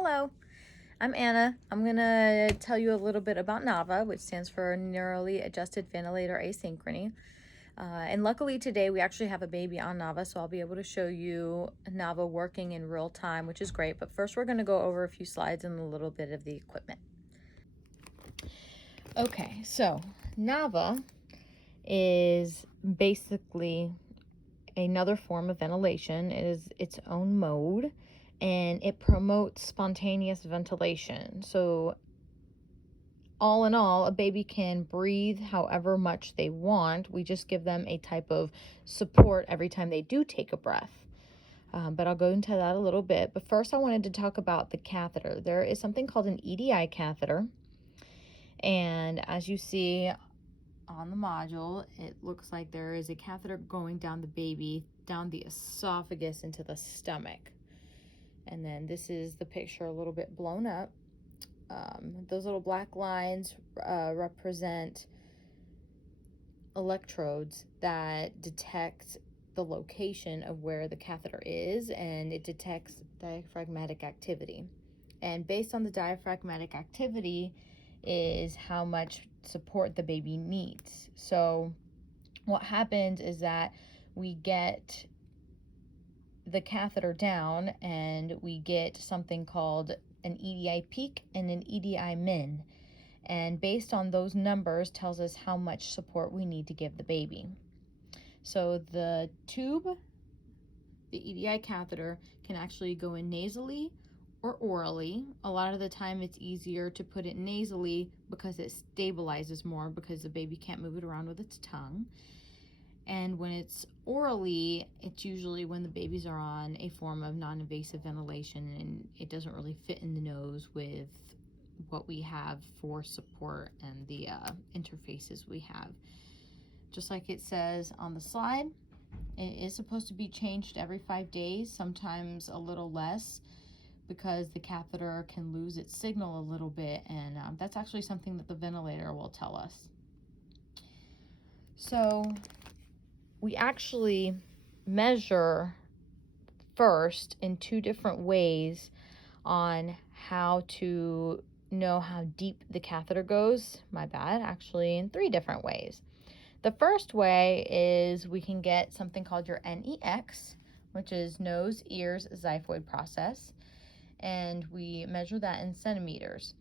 Hello, I'm Anna. I'm going to tell you a little bit about Nava, which stands for Neurally Adjusted Ventilator Asynchrony. And luckily today we actually have a baby on Nava, so I'll be able to show you Nava working in real time, which is great. But first we're going to go over a few slides and a little bit of the equipment. Okay, so Nava is basically another form of ventilation. It is its own mode, and it promotes spontaneous ventilation. So all in all, a baby can breathe however much they want. We just give them a type of support every time they do take a breath. But I'll go into that a little bit. But first I wanted to talk about the catheter. There is something called an EDI catheter. And as you see on the module, it looks like there is a catheter going down the baby, down the esophagus into the stomach. And then this is the picture a little bit blown up. Those little black lines represent electrodes that detect the location of where the catheter is, and it detects diaphragmatic activity. And based on the diaphragmatic activity is how much support the baby needs. So what happens is that we get the catheter down and we get something called an EDI peak and an EDI min. And based on those numbers tells us how much support we need to give the baby. So the tube, the EDI catheter, can actually go in nasally or orally. A lot of the time it's easier to put it nasally because it stabilizes more, because the baby can't move it around with its tongue. And when it's orally, it's usually when the babies are on a form of non-invasive ventilation and it doesn't really fit in the nose with what we have for support and the interfaces we have. Just like it says on the slide, it is supposed to be changed every 5 days, sometimes a little less, because the catheter can lose its signal a little bit, and that's actually something that the ventilator will tell us. So we actually measure first in 2 different ways on how to know how deep the catheter goes. Actually in 3 different ways. The first way is we can get something called your NEX, which is nose, ears, xiphoid process, and we measure that in centimeters.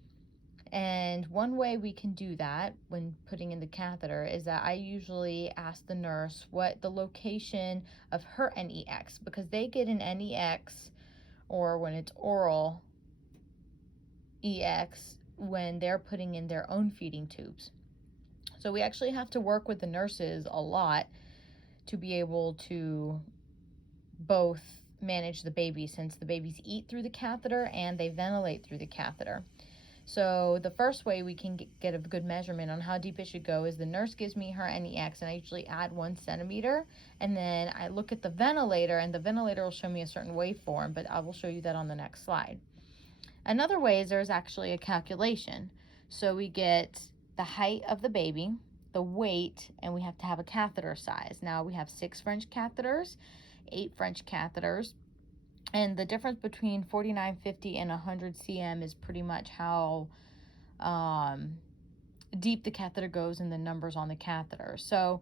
And one way we can do that when putting in the catheter is that I usually ask the nurse what the location of her NEX, because they get an NEX, or when it's oral EX, when they're putting in their own feeding tubes. So we actually have to work with the nurses a lot to be able to both manage the baby, since the babies eat through the catheter and they ventilate through the catheter. So the first way we can get a good measurement on how deep it should go is the nurse gives me her NEX, and I usually add 1 centimeter, and then I look at the ventilator, and the ventilator will show me a certain waveform, but I will show you that on the next slide. Another way is there's actually a calculation. So we get the height of the baby, the weight, and we have to have a catheter size. Now we have 6 French catheters, 8 French catheters, and the difference between 4950 and 100 cm is pretty much how deep the catheter goes and the numbers on the catheter. So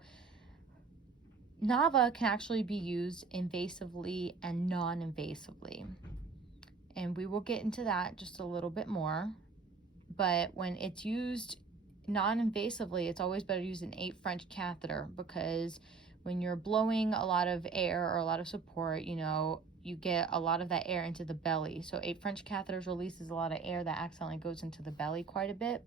Nava can actually be used invasively and non-invasively, and we will get into that just a little bit more. But when it's used non-invasively, it's always better to use an 8 French catheter, because when you're blowing a lot of air or a lot of support, you get a lot of that air into the belly. So 8 French catheters releases a lot of air that accidentally goes into the belly quite a bit.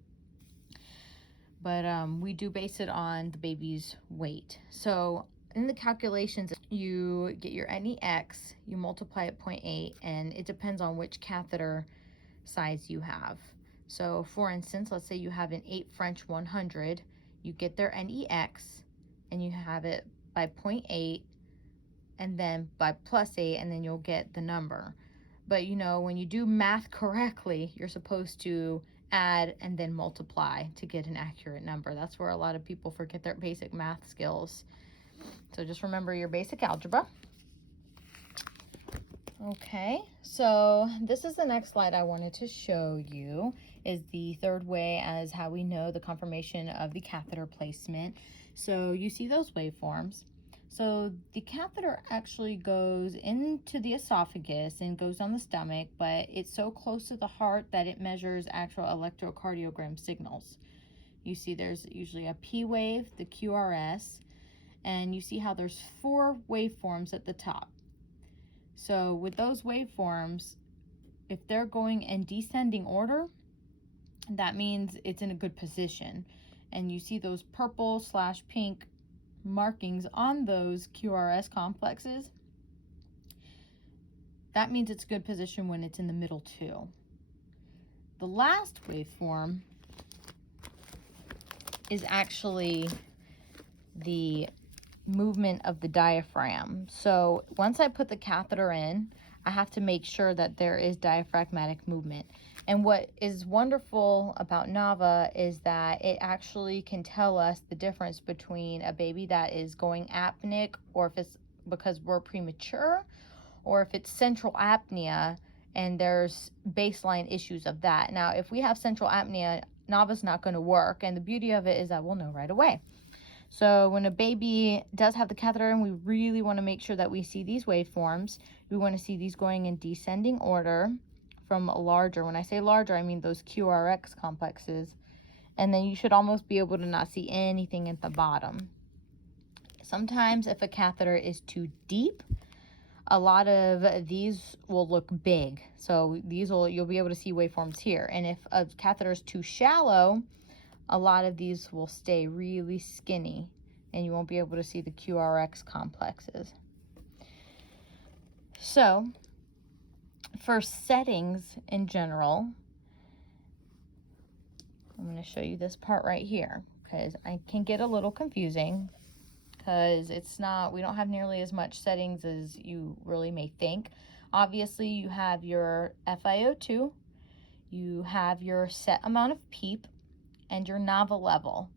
But we do base it on the baby's weight. So in the calculations, you get your NEX, you multiply it 0.8, and it depends on which catheter size you have. So for instance, let's say you have an 8 French 100, you get their NEX and you have it by 0.8 and then by +8, and then you'll get the number. But when you do math correctly, you're supposed to add and then multiply to get an accurate number. That's where a lot of people forget their basic math skills. So just remember your basic algebra. Okay, so this is the next slide I wanted to show you, is the third way as how we know the confirmation of the catheter placement. So you see those waveforms. So the catheter actually goes into the esophagus and goes down the stomach, but it's so close to the heart that it measures actual electrocardiogram signals. You see there's usually a P wave, the QRS, and you see how there's 4 waveforms at the top. So with those waveforms, if they're going in descending order, that means it's in a good position. And you see those purple/pink markings on those QRS complexes. That means it's good position when it's in the middle too. The last waveform is actually the movement of the diaphragm. So once I put the catheter in, I have to make sure that there is diaphragmatic movement. And what is wonderful about Nava is that it actually can tell us the difference between a baby that is going apneic, or if it's because we're premature, or if it's central apnea and there's baseline issues of that. Now, if we have central apnea, Nava's not going to work, and the beauty of it is that we'll know right away. So when a baby does have the catheter in, we really want to make sure that we see these waveforms. We want to see these going in descending order from larger. When I say larger, I mean those QRX complexes. And then you should almost be able to not see anything at the bottom. Sometimes if a catheter is too deep, a lot of these will look big. So you'll be able to see waveforms here. And if a catheter is too shallow, a lot of these will stay really skinny and you won't be able to see the QRX complexes. So for settings in general, I'm going to show you this part right here because I can get a little confusing because we don't have nearly as much settings as you really may think. Obviously you have your FiO2, you have your set amount of PEEP, and your Nava level.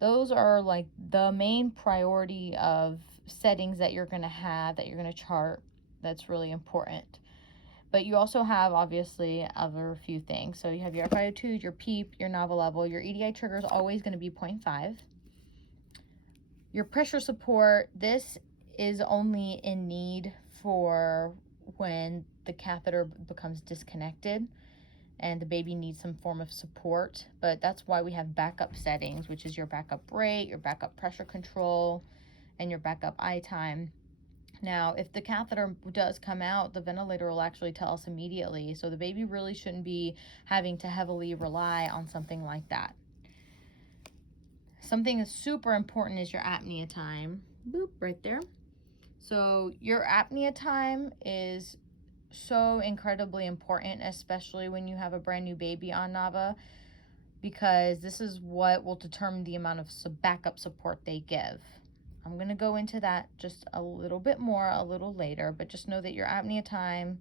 Those are like the main priority of settings that you're going to have, that you're going to chart. That's really important. But you also have obviously other few things. So you have your FiO2, your PEEP, your Nava level. Your EDI trigger is always going to be 0.5. Your pressure support, this is only in need for when the catheter becomes disconnected and the baby needs some form of support, but that's why we have backup settings, which is your backup rate, your backup pressure control, and your backup eye time. Now, if the catheter does come out, the ventilator will actually tell us immediately, so the baby really shouldn't be having to heavily rely on something like that. Something that's super important is your apnea time. Boop, right there. So your apnea time is so incredibly important, especially when you have a brand new baby on Nava, because this is what will determine the amount of backup support they give. I'm going to go into that just a little bit more a little later, but just know that your apnea time,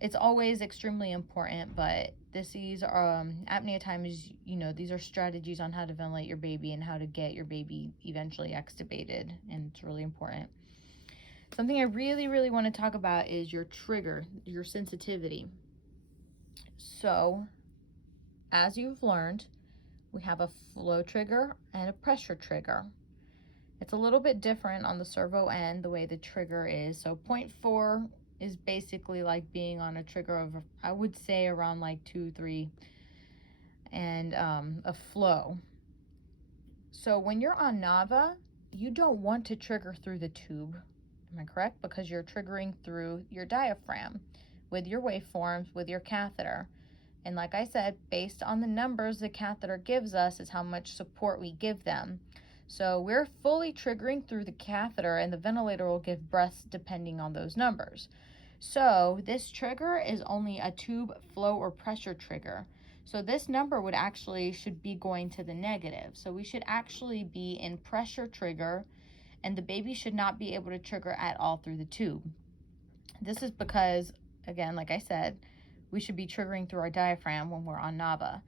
it's always extremely important, but these apnea time is, these are strategies on how to ventilate your baby and how to get your baby eventually extubated, and it's really important. Something I really, really want to talk about is your trigger, your sensitivity. So, as you've learned, we have a flow trigger and a pressure trigger. It's a little bit different on the servo end, the way the trigger is. So 0.4 is basically like being on a trigger of, I would say, around like 2, 3, and a flow. So when you're on Nava, you don't want to trigger through the tube. Am I correct? Because you're triggering through your diaphragm with your waveforms, with your catheter. And like I said, based on the numbers the catheter gives us is how much support we give them. So we're fully triggering through the catheter, and the ventilator will give breaths depending on those numbers. So this trigger is only a tube flow or pressure trigger. So this number should be going to the negative. So we should actually be in pressure trigger, and the baby should not be able to trigger at all through the tube. This is because, again, like I said, we should be triggering through our diaphragm when we're on Nava.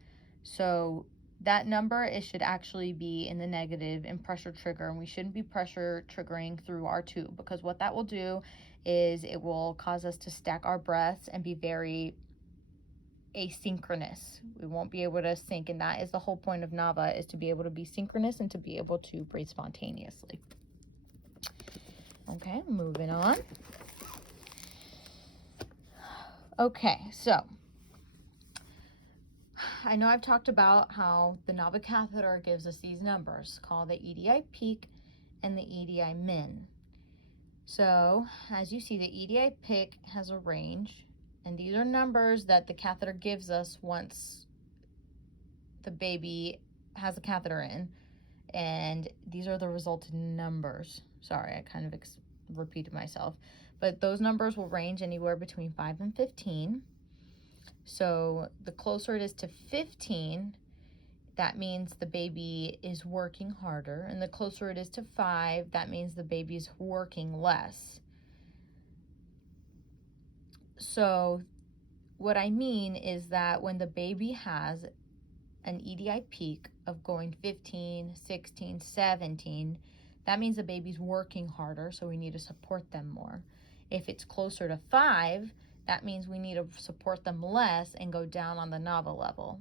So that number, it should actually be in the negative in pressure trigger, and we shouldn't be pressure triggering through our tube, because what that will do is it will cause us to stack our breaths and be very asynchronous. We won't be able to sync, and that is the whole point of Nava, is to be able to be synchronous and to be able to breathe spontaneously. Okay, moving on. Okay, so I know I've talked about how the Nava catheter gives us these numbers called the EDI peak and the EDI min. So as you see, the EDI peak has a range, and these are numbers that the catheter gives us once the baby has a catheter in, and these are the resultant numbers. Sorry, I kind of repeated myself, but those numbers will range anywhere between 5 and 15. So the closer it is to 15, that means the baby is working harder, and the closer it is to 5, that means the baby is working less. So what I mean is that when the baby has an EDI peak of going 15, 16, 17, that means the baby's working harder, so we need to support them more. If it's closer to 5, that means we need to support them less and go down on the Nava level.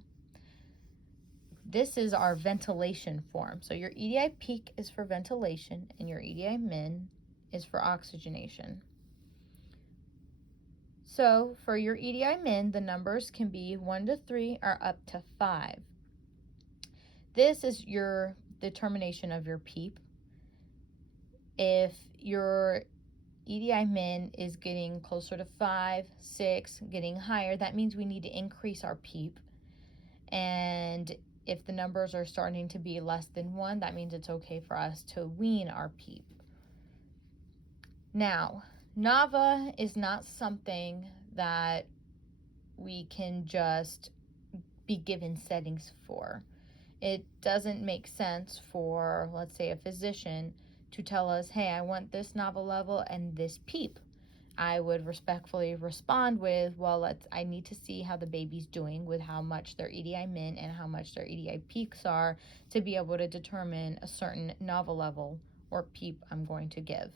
This is our ventilation form. So your EDI peak is for ventilation, and your EDI min is for oxygenation. So for your EDI min, the numbers can be 1 to 3 or up to 5. This is your determination of your PEEP. If your EDI min is getting closer to 5, 6, getting higher, that means we need to increase our PEEP. And if the numbers are starting to be less than 1, that means it's okay for us to wean our PEEP. Now, Nava is not something that we can just be given settings for. It doesn't make sense for, let's say, a physician to tell us, hey, I want this Nava level and this PEEP. I would respectfully respond with, well, I need to see how the baby's doing with how much their EDI min and how much their EDI peaks are to be able to determine a certain Nava level or PEEP I'm going to give.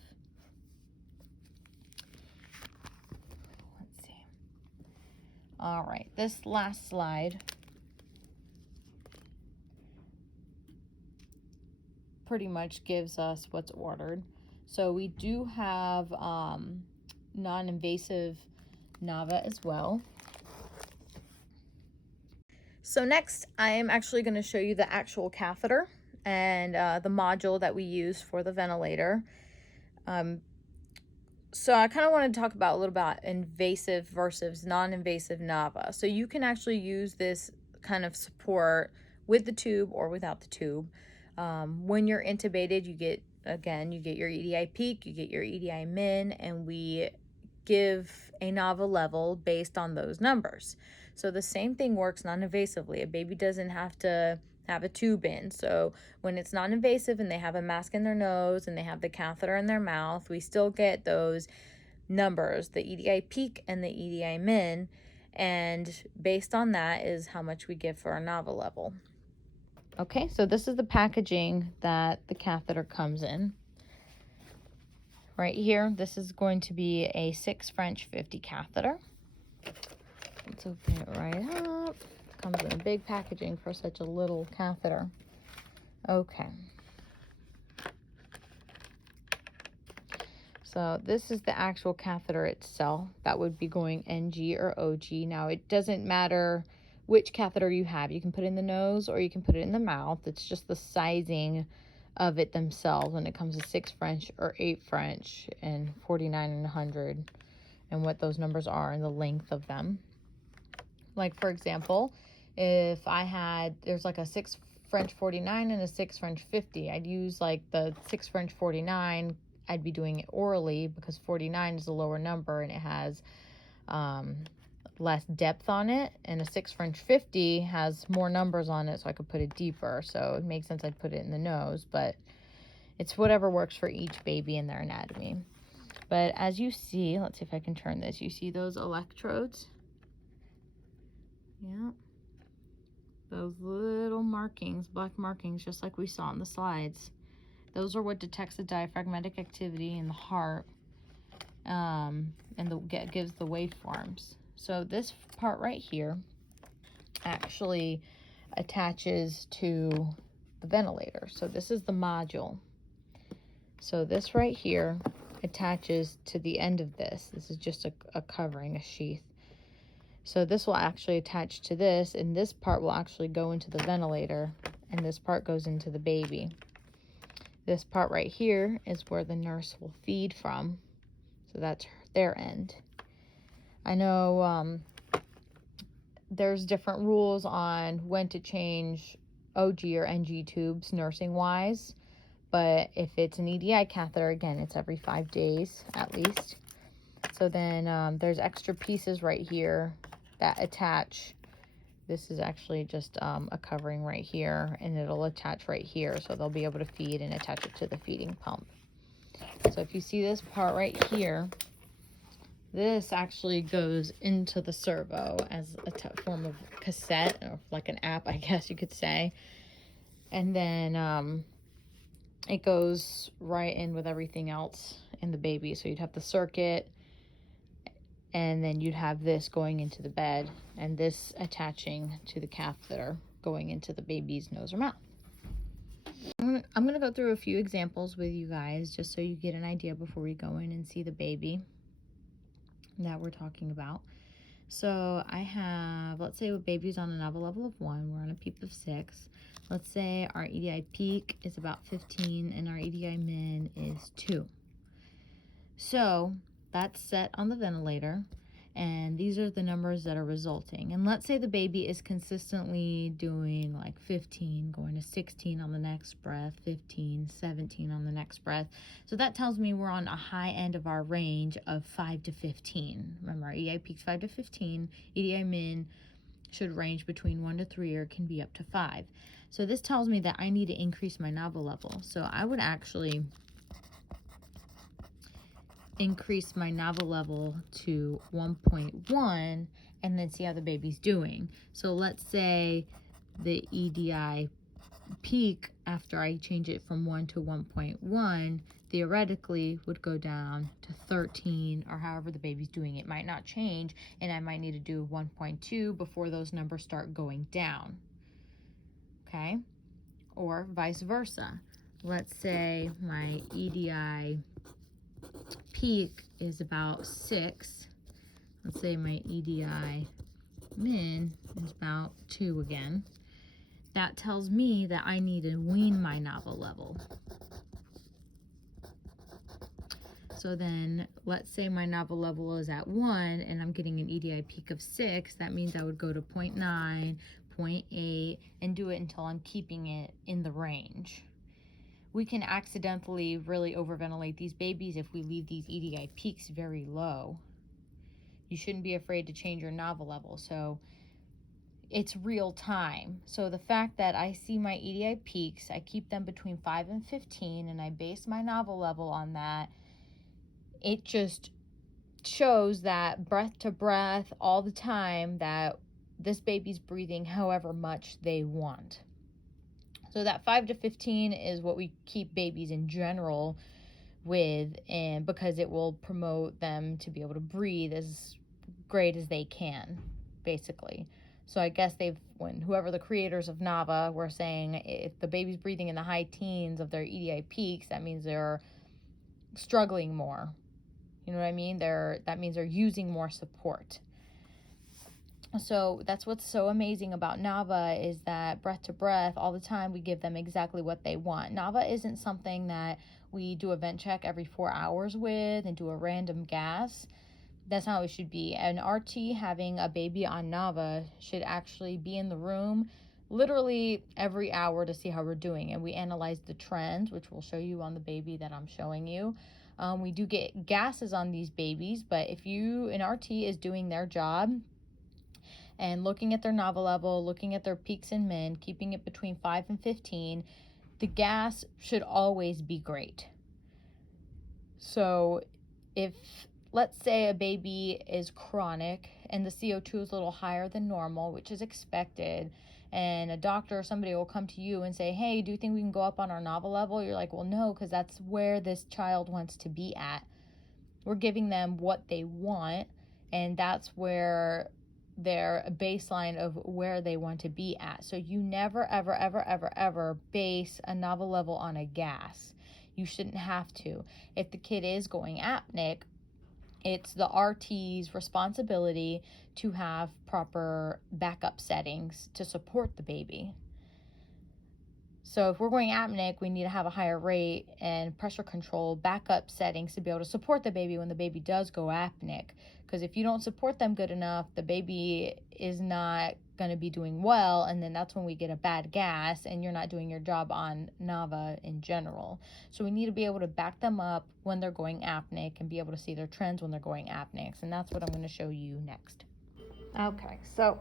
Let's see. All right, this last slide pretty much gives us what's ordered. So we do have non-invasive Nava as well. So next, I am actually going to show you the actual catheter and the module that we use for the ventilator. So I kind of want to talk about a little about invasive versus non-invasive Nava. So you can actually use this kind of support with the tube or without the tube. When you're intubated, you get your EDI peak, you get your EDI min, and we give a Nava level based on those numbers. So the same thing works non-invasively. A baby doesn't have to have a tube in. So when it's non-invasive and they have a mask in their nose and they have the catheter in their mouth, we still get those numbers, the EDI peak and the EDI min, and based on that is how much we give for our Nava level. Okay, so this is the packaging that the catheter comes in. Right here, this is going to be a 6 French 50 catheter. Let's open it right up. Comes in a big packaging for such a little catheter. Okay. So this is the actual catheter itself. That would be going NG or OG. Now it doesn't matter which catheter you have. You can put it in the nose or you can put it in the mouth. It's just the sizing of it themselves, and it comes to 6 French or 8 French and 49 and 100, and what those numbers are and the length of them. Like for example, if there's like a 6 French 49 and a 6 French 50, I'd use like the 6 French 49. I'd be doing it orally because 49 is a lower number and it has less depth on it, and a 6 French 50 has more numbers on it, so I could put it deeper. So it makes sense I'd put it in the nose, but it's whatever works for each baby and their anatomy. But as you see, let's see if I can turn this. You see those electrodes? Yeah. those little markings, black markings, just like we saw in the slides. Those are what detects the diaphragmatic activity in the heart, and gives the waveforms. So this part right here actually attaches to the ventilator. So this is the module. So this right here attaches to the end of this. This is just a covering, a sheath. So this will actually attach to this, and this part will actually go into the ventilator, and this part goes into the baby. This part right here is where the nurse will feed from. So that's their end. I know there's different rules on when to change OG or NG tubes nursing wise, but if it's an EDI catheter, again, it's every 5 days at least. So then there's extra pieces right here that attach. This is actually just a covering right here, and it'll attach right here, so they'll be able to feed and attach it to the feeding pump. So if you see this part right here, this actually goes into the servo as a form of cassette, or like an app, I guess you could say. And then it goes right in with everything else in the baby. So you'd have the circuit, and then you'd have this going into the bed, and this attaching to the catheter going into the baby's nose or mouth. I'm going to go through a few examples with you guys just so you get an idea before we go in and see the baby that we're talking about. So I have, let's say a baby's on a Nava level of 1, we're on a PEEP of 6. Let's say our EDI peak is about 15 and our EDI min is 2. So that's set on the ventilator, and these are the numbers that are resulting. And let's say the baby is consistently doing like 15, going to 16 on the next breath, 15, 17 on the next breath. So that tells me we're on a high end of our range of 5 to 15. Remember, our EDI peak's 5 to 15. EDI min should range between 1 to 3 or can be up to 5. So this tells me that I need to increase my Nava level. So I would actually increase my Nava level to 1.1 and then see how the baby's doing. So let's say the EDI peak after I change it from 1 to 1.1 theoretically would go down to 13, or however the baby's doing. It might not change, and I might need to do 1.2 before those numbers start going down. Okay? Or vice versa. Let's say my EDI peak is about 6. Let's say my EDI min is about 2 again. That tells me that I need to wean my Nava level. So then let's say my Nava level is at 1 and I'm getting an EDI peak of 6. That means I would go to 0.9, 0.8, and do it until I'm keeping it in the range. We can accidentally really overventilate these babies if we leave these EDI peaks very low. You shouldn't be afraid to change your Nava level. So it's real time. So the fact that I see my EDI peaks, I keep them between 5 and 15, and I base my Nava level on that, it just shows that breath to breath all the time that this baby's breathing however much they want. So that 5 to 15 is what we keep babies in general with, and because it will promote them to be able to breathe as great as they can, basically. So I guess whoever the creators of Nava were saying, if the baby's breathing in the high teens of their EDI peaks, that means they're struggling more. You know what I mean? That means they're using more support. So that's what's so amazing about Nava, is that breath to breath all the time we give them exactly what they want. Nava isn't something that we do a vent check every 4 hours with and do a random gas. That's not how it should be. An RT having a baby on Nava should actually be in the room literally every hour to see how we're doing. And we analyze the trends, which we'll show you on the baby that I'm showing you. We do get gases on these babies, but if an RT is doing their job and looking at their Nava level, looking at their peaks and min, keeping it between 5 and 15, the gas should always be great. So if, let's say, a baby is chronic and the CO2 is a little higher than normal, which is expected, and a doctor or somebody will come to you and say, hey, do you think we can go up on our Nava level? You're like, well, no, because that's where this child wants to be at. We're giving them what they want, and that's where their baseline of where they want to be at. So you never, ever, ever, ever, ever base a Nava level on a gas. You shouldn't have to. If the kid is going apneic, it's the RT's responsibility to have proper backup settings to support the baby. So if we're going apneic, we need to have a higher rate and pressure control backup settings to be able to support the baby when the baby does go apneic. Because if you don't support them good enough, the baby is not going to be doing well, and then that's when we get a bad gas and you're not doing your job on Nava in general. So we need to be able to back them up when they're going apneic and be able to see their trends when they're going apneic. And that's what I'm going to show you next. Okay, so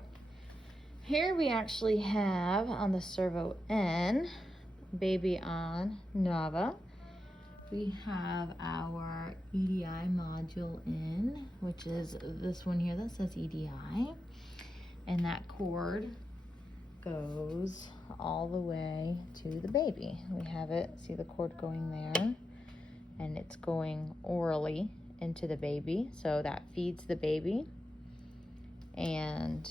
here we actually have on the servo N, baby on Nava. We have our EDI module in, which is this one here that says EDI. And that cord goes all the way to the baby. We have it, see the cord going there, and it's going orally into the baby. So that feeds the baby and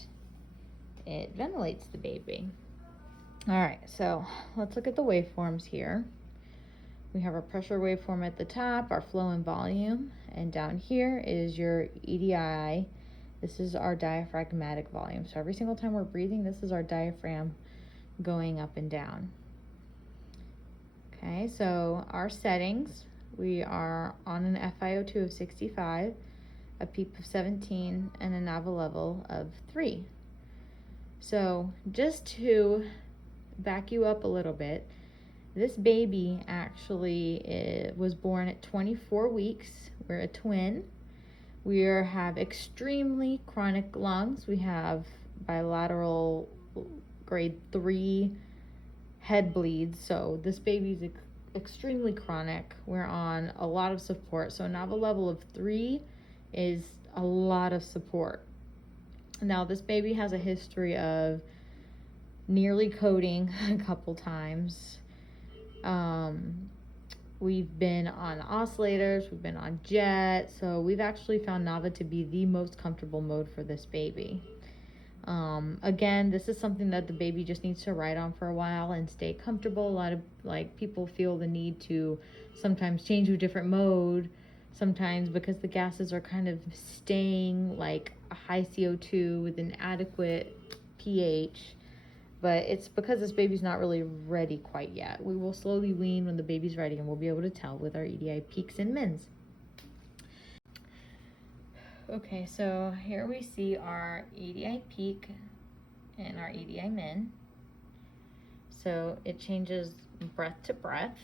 it ventilates the baby. All right, so let's look at the waveforms here. We have our pressure waveform at the top, our flow and volume, and down here is your EDI. This is our diaphragmatic volume. So every single time we're breathing, this is our diaphragm going up and down. Okay, so our settings, we are on an FiO2 of 65, a PEEP of 17, and a Nava level of 3. So just to back you up a little bit, this baby actually was born at 24 weeks. We're a twin. We have extremely chronic lungs. We have bilateral grade 3 head bleeds. So this baby's extremely chronic. We're on a lot of support. So Nava level of 3 is a lot of support. Now, this baby has a history of nearly coding a couple times. We've been on oscillators, we've been on jet, so we've actually found Nava to be the most comfortable mode for this baby. Again, this is something that the baby just needs to ride on for a while and stay comfortable. A lot of people feel the need to sometimes change to a different mode, sometimes because the gases are kind of staying like a high CO2 with an adequate pH, but it's because this baby's not really ready quite yet. We will slowly wean when the baby's ready, and we'll be able to tell with our EDI peaks and mins. Okay, so here we see our EDI peak and our EDI min. So it changes breath to breath,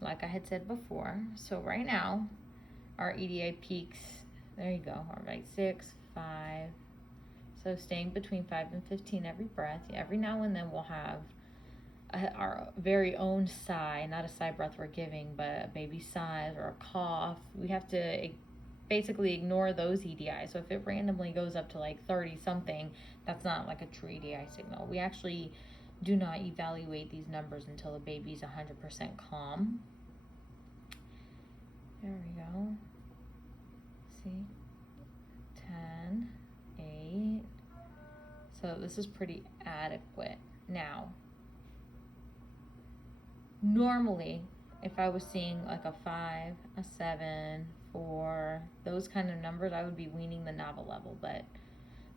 like I had said before. So right now, our EDI peaks, there you go, all right, 6, 5. So staying between 5 and 15 every breath. Every now and then we'll have our very own sigh, not a sigh breath we're giving, but a baby sighs or a cough. We have to basically ignore those EDI. So if it randomly goes up to like 30 something, that's not like a true EDI signal. We actually do not evaluate these numbers until the baby's 100% calm. There we go. See? 10, 8. So this is pretty adequate. Now, normally, if I was seeing like a 5, a 7, 4, those kind of numbers, I would be weaning the Nava level. But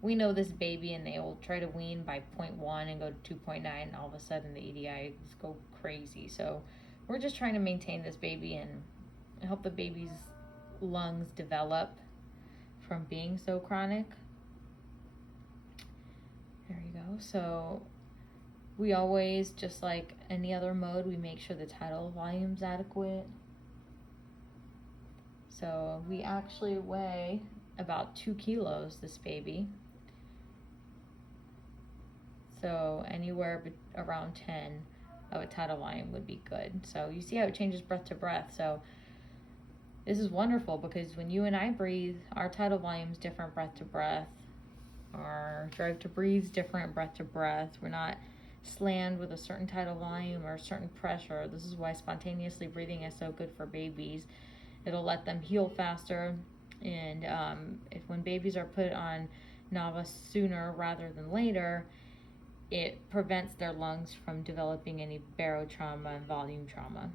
we know this baby, and they will try to wean by 0.1 and go to 2.9, and all of a sudden the EDIs go crazy. So we're just trying to maintain this baby and help the baby's lungs develop from being so chronic. There you go. So we always, just like any other mode, we make sure the tidal volume's adequate. So we actually weigh about 2 kilos, this baby. So anywhere around 10 of a tidal volume would be good. So you see how it changes breath to breath. So This is wonderful because when you and I breathe, our tidal volume is different breath to breath. Our drive to breathe is different breath to breath. We're not slammed with a certain tidal volume or a certain pressure. This is why spontaneously breathing is so good for babies. It'll let them heal faster. And if when babies are put on Nava sooner rather than later, it prevents their lungs from developing any barotrauma and volume trauma.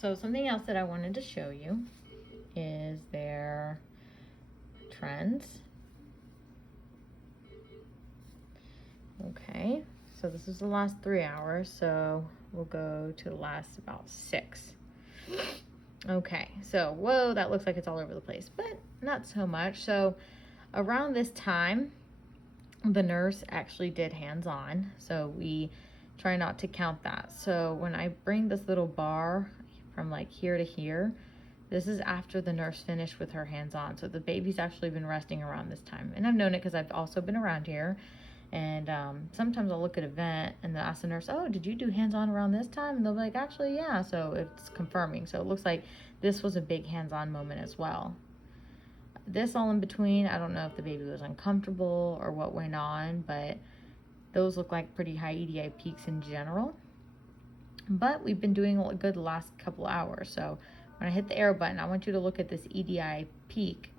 So something else that I wanted to show you is their trends. Okay, so this is the last 3 hours, so we'll go to the last about 6. Okay, so whoa, that looks like it's all over the place, but not so much. So around this time, the nurse actually did hands-on, so we try not to count that. So when I bring this little bar from like here to here, this is after the nurse finished with her hands-on. So the baby's actually been resting around this time. And I've known it because I've also been around here. And sometimes I'll look at a vent and they'll ask the nurse, oh, did you do hands-on around this time? And they'll be like, actually, yeah. So it's confirming. So it looks like this was a big hands-on moment as well. This all in between, I don't know if the baby was uncomfortable or what went on, but those look like pretty high EDI peaks in general. But we've been doing good the last couple hours. So when I hit the arrow button, I want you to look at this EDI peak.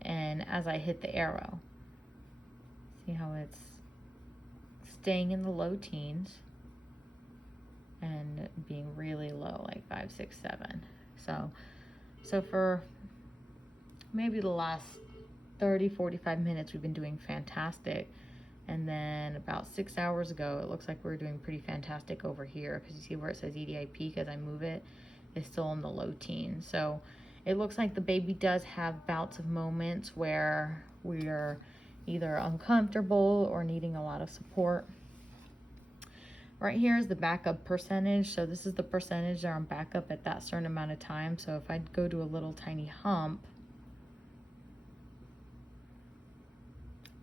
And as I hit the arrow, see how it's staying in the low teens and being really low, like 5, 6, 7. So for maybe the last 30, 45 minutes, we've been doing fantastic. And then about 6 hours ago, it looks like we're doing pretty fantastic over here, because you see where it says EDI peak as I move it, it's still in the low teens. So it looks like the baby does have bouts of moments where we're either uncomfortable or needing a lot of support. Right here is the backup percentage. So this is the percentage they're on backup at that certain amount of time. So if I go to a little tiny hump,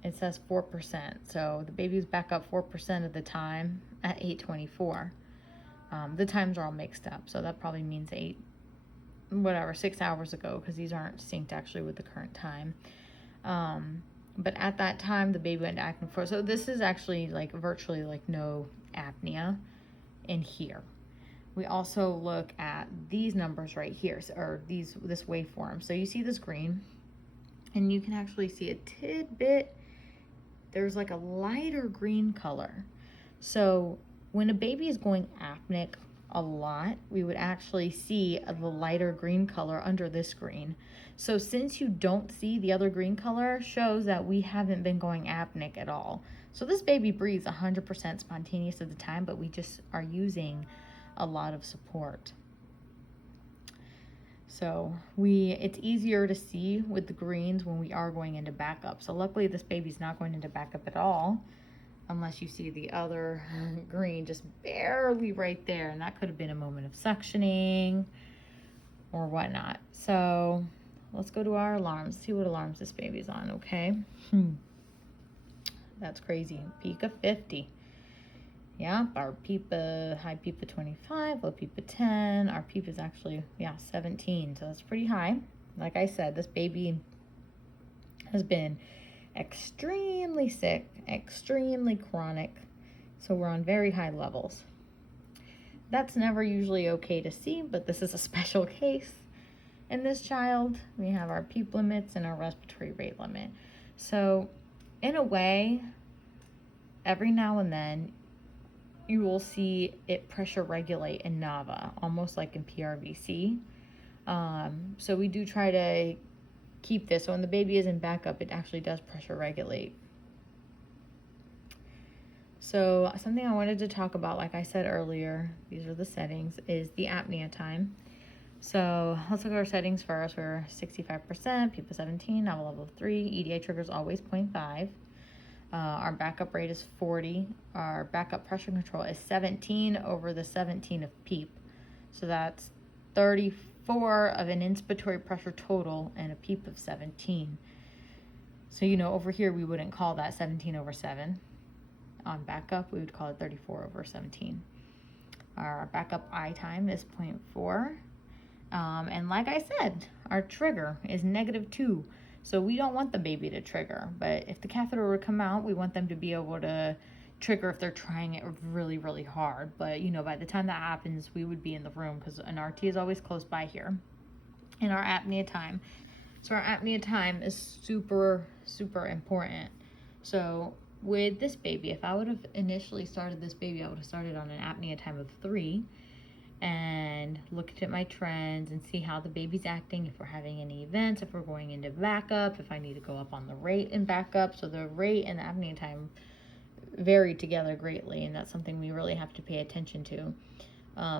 it says 4%. So the baby's back up 4% of the time at 8:24. The times are all mixed up. So that probably means 6 hours ago, because these aren't synced actually with the current time. But at that time, the baby went acting for. So this is actually like virtually like no apnea in here. We also look at these numbers right here, or this waveform. So you see this green, and you can actually see a tidbit. There's like a lighter green color. So when a baby is going apneic a lot, we would actually see the lighter green color under this green. So since you don't see the other green color, shows that we haven't been going apneic at all. So this baby breathes 100% spontaneous at the time, but we just are using a lot of support. So it's easier to see with the greens when we are going into backup. So luckily this baby's not going into backup at all, unless you see the other green just barely right there, and that could have been a moment of suctioning or whatnot. So let's go to our alarms, see what alarms this baby's on, okay? That's crazy. Peak of 50. Yeah, our PEEPA, high PEEPA 25, low PEEPA 10. Our PEEP is actually, 17, so that's pretty high. Like I said, this baby has been extremely sick, extremely chronic, so we're on very high levels. That's never usually okay to see, but this is a special case. In this child, we have our PEEP limits and our respiratory rate limit. So in a way, every now and then, you will see it pressure regulate in Nava, almost like in PRVC. So we do try to keep this. So when the baby is in backup, it actually does pressure regulate. So something I wanted to talk about, like I said earlier, these are the settings, is the apnea time. So let's look at our settings first. We're 65%, PEEPA 17, Nava level 3, EDI triggers always 0.5. Our backup rate is 40. Our backup pressure control is 17 over the 17 of PEEP. So that's 34 of an inspiratory pressure total and a PEEP of 17. So, over here we wouldn't call that 17 over 7. On backup, we would call it 34 over 17. Our backup I time is 0.4. And like I said, our trigger is -2. So we don't want the baby to trigger. But if the catheter would come out, we want them to be able to trigger if they're trying it really, really hard. But, by the time that happens, we would be in the room because an RT is always close by here in our apnea time. So our apnea time is super, super important. So with this baby, if I would have initially started this baby, I would have started on an apnea time of 3 and looked at my trends and see how the baby's acting, if we're having any events, if we're going into backup, if I need to go up on the rate and backup. So the rate and the apnea time vary together greatly, and that's something we really have to pay attention to.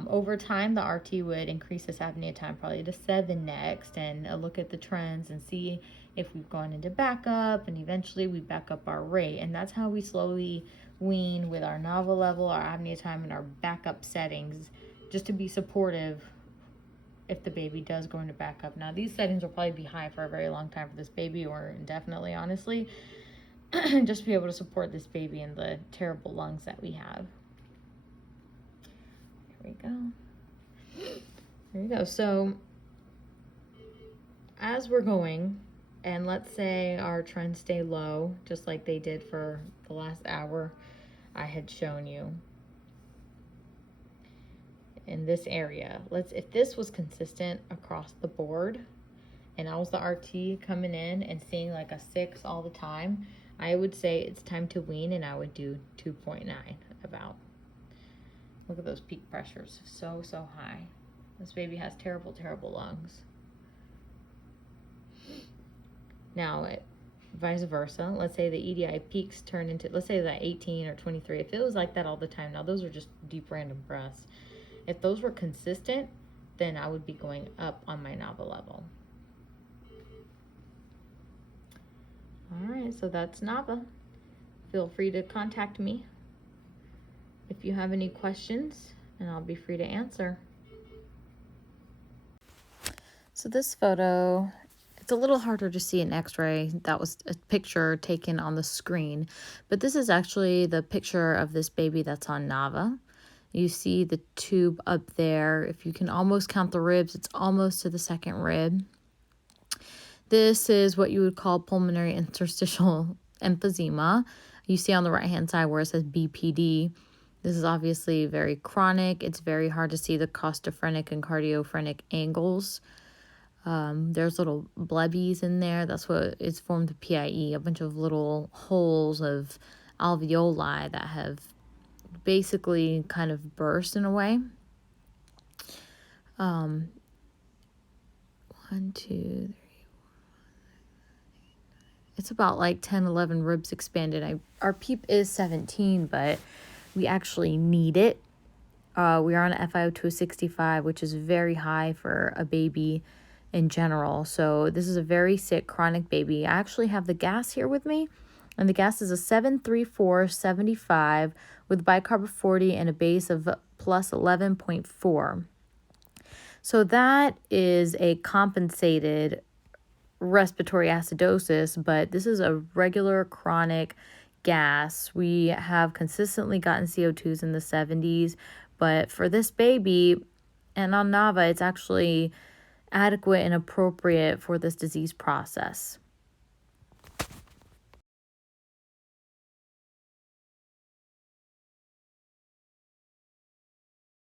Over time, the RT would increase this apnea time probably to 7 next, and look at the trends and see if we've gone into backup, and eventually we back up our rate. And that's how we slowly wean with our Nava level, our apnea time, and our backup settings, just to be supportive if the baby does go into backup. Now, these settings will probably be high for a very long time for this baby, or indefinitely, honestly, just to be able to support this baby and the terrible lungs that we have. There we go. There you go. So as we're going, and let's say our trends stay low, just like they did for the last hour I had shown you in this area. If this was consistent across the board, and I was the RT coming in and seeing like a 6 all the time, I would say it's time to wean, and I would do 2.9 about. Look at those peak pressures, so high. This baby has terrible, terrible lungs. Now, vice versa, let's say the EDI peaks turn into, let's say that 18 or 23. If it was like that all the time, now those are just deep random breaths. If those were consistent, then I would be going up on my Nava level. All right, so that's Nava. Feel free to contact me if you have any questions, and I'll be free to answer. So this photo, it's a little harder to see in x-ray. That was a picture taken on the screen, but this is actually the picture of this baby that's on Nava. You see the tube up there. If you can almost count the ribs, it's almost to the second rib. This is what you would call pulmonary interstitial emphysema. You see on the right-hand side where it says BPD. This is obviously very chronic. It's very hard to see the costophrenic and cardiophrenic angles. There's little blebbies in there. That's what is formed the PIE, a bunch of little holes of alveoli that have basically kind of burst in a way. 1, 2, 3. It's about like 10, 11 ribs expanded. Our PEEP is 17, but we actually need it. We are on an FiO2 65, which is very high for a baby in general. So this is a very sick chronic baby. I actually have the gas here with me, and the gas is a 73475 with bicarb 40 and a base of plus 11.4. So that is a compensated respiratory acidosis, but this is a regular chronic gas. We have consistently gotten CO2s in the 70s, but for this baby and on Nava, it's actually adequate and appropriate for this disease process.